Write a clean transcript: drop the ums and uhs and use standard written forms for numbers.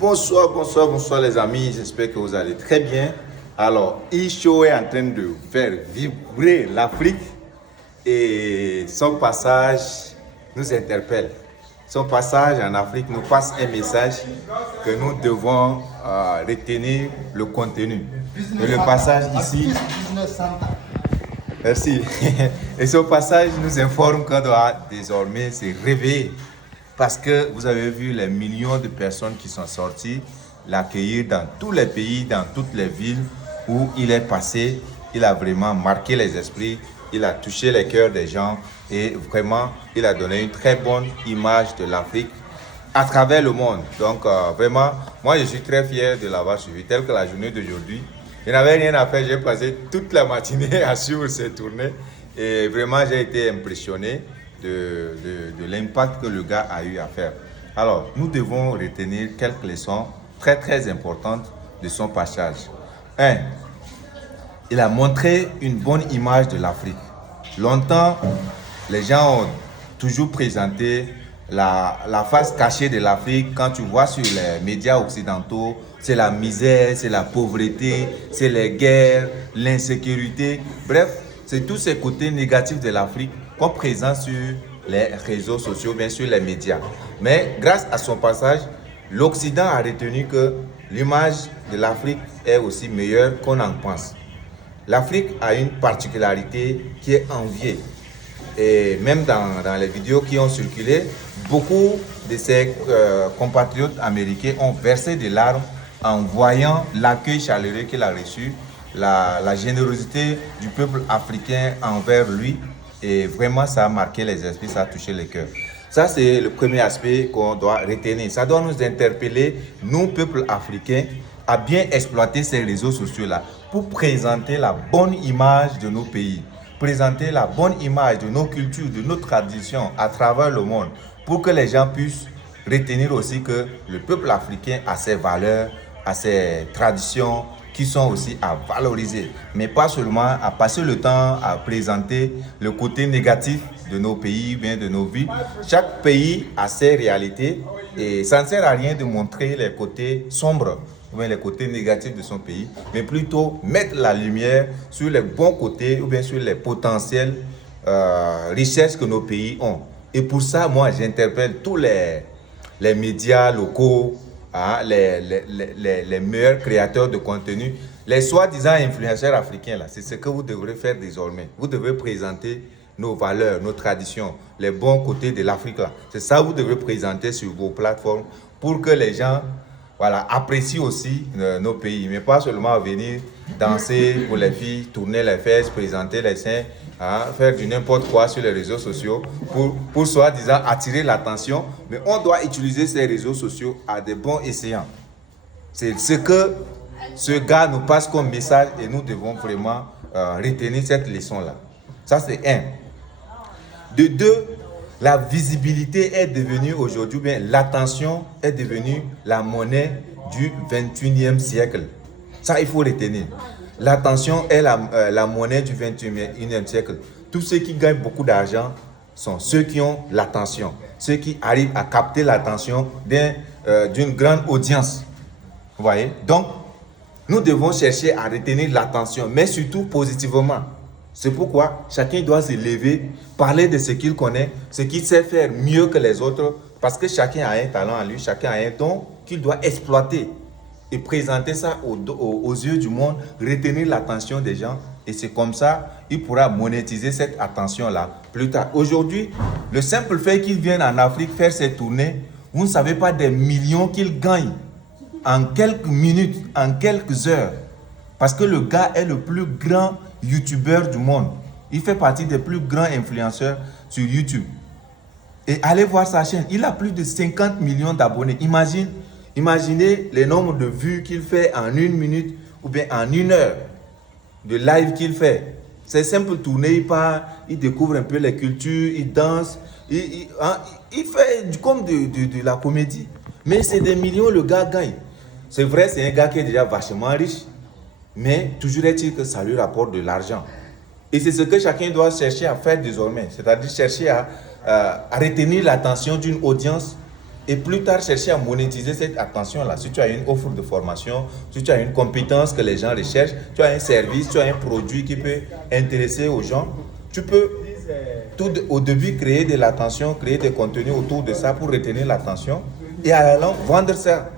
Bonsoir les amis, j'espère que vous allez très bien. Alors, Isho est en train de faire vibrer l'Afrique et son passage nous interpelle. Son passage en Afrique nous passe un message que nous devons retenir le contenu. Et le passage ici, merci. Et ce passage nous informe qu'on doit désormais se réveiller. Parce que vous avez vu les millions de personnes qui sont sorties l'accueillir dans tous les pays, dans toutes les villes où il est passé. Il a vraiment marqué les esprits, il a touché les cœurs des gens et vraiment, il a donné une très bonne image de l'Afrique à travers le monde. Donc vraiment, moi je suis très fier de l'avoir suivi, tel que la journée d'aujourd'hui. Je n'avais rien à faire, j'ai passé toute la matinée à suivre ces tournées et vraiment j'ai été impressionné de l'impact que le gars a eu à faire. Alors, nous devons retenir quelques leçons très importantes de son passage. 1. Il a montré une bonne image de l'Afrique. Longtemps, les gens ont toujours présenté la face cachée de l'Afrique. Quand tu vois sur les médias occidentaux, c'est la misère, c'est la pauvreté, c'est les guerres, l'insécurité. Bref, c'est tous ces côtés négatifs de l'Afrique qu'on présente sur les réseaux sociaux, bien sûr les médias. Mais grâce à son passage, l'Occident a retenu que l'image de l'Afrique est aussi meilleure qu'on en pense. L'Afrique a une particularité qui est enviée. Et même dans les vidéos qui ont circulé, beaucoup de ses compatriotes américains ont versé des larmes en voyant l'accueil chaleureux qu'il a reçu, la générosité du peuple africain envers lui. Et vraiment, ça a marqué les esprits, ça a touché les cœurs. Ça, c'est le premier aspect qu'on doit retenir. Ça doit nous interpeller, nous, peuple africain, à bien exploiter ces réseaux sociaux-là pour présenter la bonne image de nos pays, présenter la bonne image de nos cultures, de nos traditions à travers le monde, pour que les gens puissent retenir aussi que le peuple africain a ses valeurs, a ses traditions, qui sont aussi à valoriser, mais pas seulement à passer le temps à présenter le côté négatif de nos pays, bien de nos vies. Chaque pays a ses réalités et ça ne sert à rien de montrer les côtés sombres ou bien les côtés négatifs de son pays, mais plutôt mettre la lumière sur les bons côtés ou bien sur les potentielles richesses que nos pays ont. Et pour ça, moi, j'interpelle tous les médias locaux, les meilleurs créateurs de contenu, les soi-disant influenceurs africains, là, c'est ce que vous devrez faire désormais. Vous devez présenter nos valeurs, nos traditions, les bons côtés de l'Afrique. C'est ça que vous devez présenter sur vos plateformes pour que les gens apprécient aussi nos pays, mais pas seulement venir danser pour les filles, tourner les fesses, présenter les seins, faire du n'importe quoi sur les réseaux sociaux pour soi-disant attirer l'attention, mais on doit utiliser ces réseaux sociaux à des bons escients. C'est ce que ce gars nous passe comme message et nous devons vraiment retenir cette leçon-là. Ça, c'est 1. De 2, la visibilité est devenue aujourd'hui, bien l'attention est devenue la monnaie du 21e siècle. Ça, il faut retenir. L'attention est la monnaie du 21e siècle. Tous ceux qui gagnent beaucoup d'argent sont ceux qui ont l'attention, ceux qui arrivent à capter l'attention d'une grande audience. Vous voyez? Donc, nous devons chercher à retenir l'attention, mais surtout positivement. C'est pourquoi chacun doit se lever, parler de ce qu'il connaît, ce qu'il sait faire mieux que les autres, parce que chacun a un talent à lui, chacun a un don qu'il doit exploiter et présenter ça aux yeux du monde, retenir l'attention des gens. Et c'est comme ça il pourra monétiser cette attention-là plus tard. Aujourd'hui, le simple fait qu'il vienne en Afrique faire ses tournées, vous ne savez pas des millions qu'il gagne en quelques minutes, en quelques heures. Parce que le gars est le plus grand youtubeur du monde. Il fait partie des plus grands influenceurs sur YouTube. Et allez voir sa chaîne. Il a plus de 50 millions d'abonnés. Imaginez le nombre de vues qu'il fait en 1 minute ou bien en 1 heure de live qu'il fait. C'est simple tourner, il part, il découvre un peu les cultures, il danse, il fait comme de la comédie. Mais c'est des millions le gars gagne. C'est vrai, c'est un gars qui est déjà vachement riche. Mais toujours est-il que ça lui rapporte de l'argent. Et c'est ce que chacun doit chercher à faire désormais. C'est-à-dire chercher à retenir l'attention d'une audience et plus tard chercher à monétiser cette attention-là. Si tu as une offre de formation, si tu as une compétence que les gens recherchent, tu as un service, tu as un produit qui peut intéresser aux gens, tu peux au début créer de l'attention, créer des contenus autour de ça pour retenir l'attention et à la longue vendre ça.